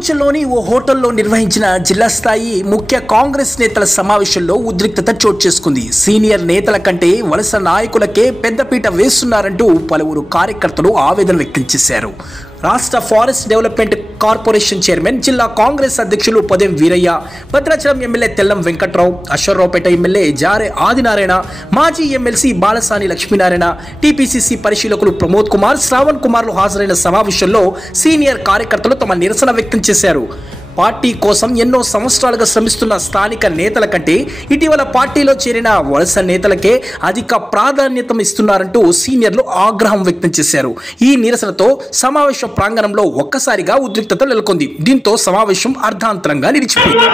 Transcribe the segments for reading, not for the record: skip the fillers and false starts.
పాల్వంచలోని ఓ హోటల్లో నిర్వహించిన జిల్లా స్థాయి ముఖ్య కాంగ్రెస్ నేతల సమావేశంలో ఉద్రిక్తత చోటు చేసుకుంది. సీనియర్ నేతల కంటే వలస నాయకులకే పెద్దపీట వేస్తున్నారంటూ పలువురు కార్యకర్తలు ఆవేదన వ్యక్తం చేశారు. రాష్ట్ర ఫారెస్ట్ డెవలప్మెంట్ కార్పొరేషన్ చైర్మన్, జిల్లా కాంగ్రెస్ అధ్యక్షులు పొదెం వీరయ్య, భద్రాచలం ఎమ్మెల్యే తెల్లం వెంకట్రావు, అశ్వరావుపేట ఎమ్మెల్యే జారే ఆదినారాయణ, మాజీ ఎమ్మెల్సీ బాలసాని లక్ష్మీనారాయణ, టీపీసీసీ పరిశీలకులు ప్రమోద్ కుమార్, శ్రావణ్ కుమార్లు హాజరైన సమావేశంలో సీనియర్ కార్యకర్తలు తమ నిరసన వ్యక్తం చేశారు. పార్టీ కోసం ఎన్నో సంవత్సరాలుగా శ్రమిస్తున్న స్థానిక నేతల కంటే ఇటీవల పార్టీలో చేరిన వలస నేతలకే అధిక ప్రాధాన్యత ఇస్తున్నారంటూ సీనియర్లు ఆగ్రహం వ్యక్తం చేశారు. ఈ నిరసనతో సమావేశ ప్రాంగణంలో ఒక్కసారిగా ఉద్రిక్తత నెలకొంది. దీంతో సమావేశం అర్ధాంతరంగా నిలిచిపోయింది.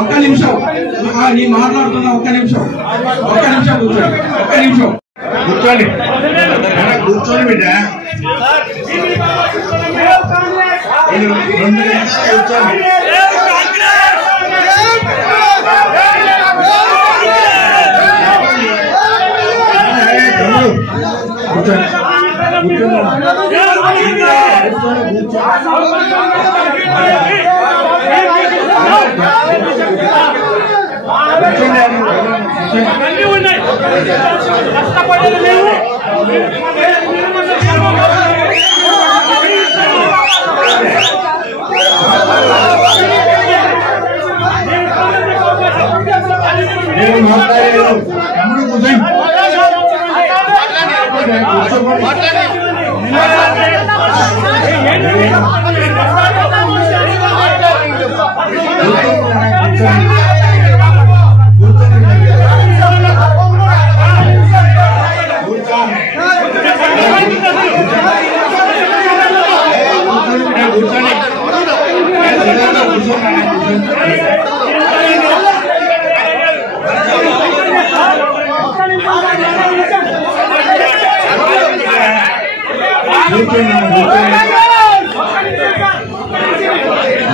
ఒక్క నిమిషం నీ మాట్లాడుతున్నా. ఒక్క నిమిషం కూర్చోండి కూర్చోండి బిడ్డ. కూర్చోండి.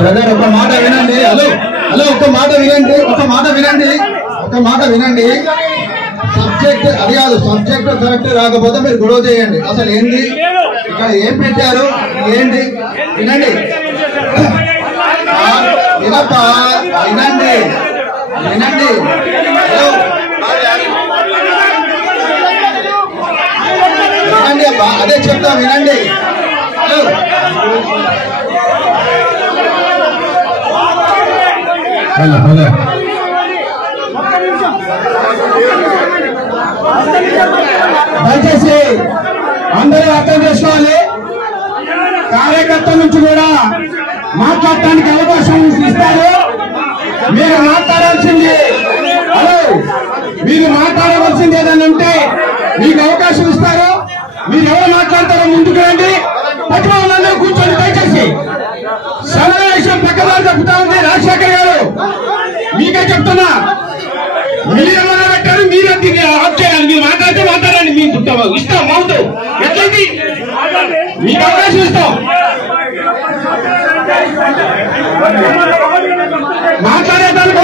బ్రదర్ ఒక మాట వినండి. హలో ఒక మాట వినండి. సబ్జెక్ట్ అది కాదు, సబ్జెక్ట్ కరెక్ట్ రాకపోతే మీరు గొడవ చేయండి. అసలు ఏంటి ఇక్కడ ఏం పెట్టారు ఏంటి వినండి. వినండి అబ్బా, అదే చెప్తా వినండి. దయచేసి అందరూ అర్థం చేసుకోవాలి. కార్యకర్తల నుంచి కూడా మాట్లాడటానికి అవకాశం ఇస్తారు. మీరు మాట్లాడాల్సింది ఏదైనా ఉంటే మీకు అవకాశం ఇస్తారు. మీరు ఎవరు మాట్లాడతారో ముందుకు రండి. పట్టుకోవాలందరూ కూర్చొని దయచేసి సమావేశం పక్కదారి తప్పుతా ఉంది. రాజశేఖర్ గారు మీకే చెప్తున్నా, మీరు ఏమన్నా పెట్టారు, మీరే దీన్ని ఆఫ్ చేయాలి. మీరు మాట్లాడితే మాట్లాడండి. మీకు ఇష్టం అవుతూ ఎట్లయింది మీకు అవకాశం ఇస్తాం. మాట్లాడేదానికి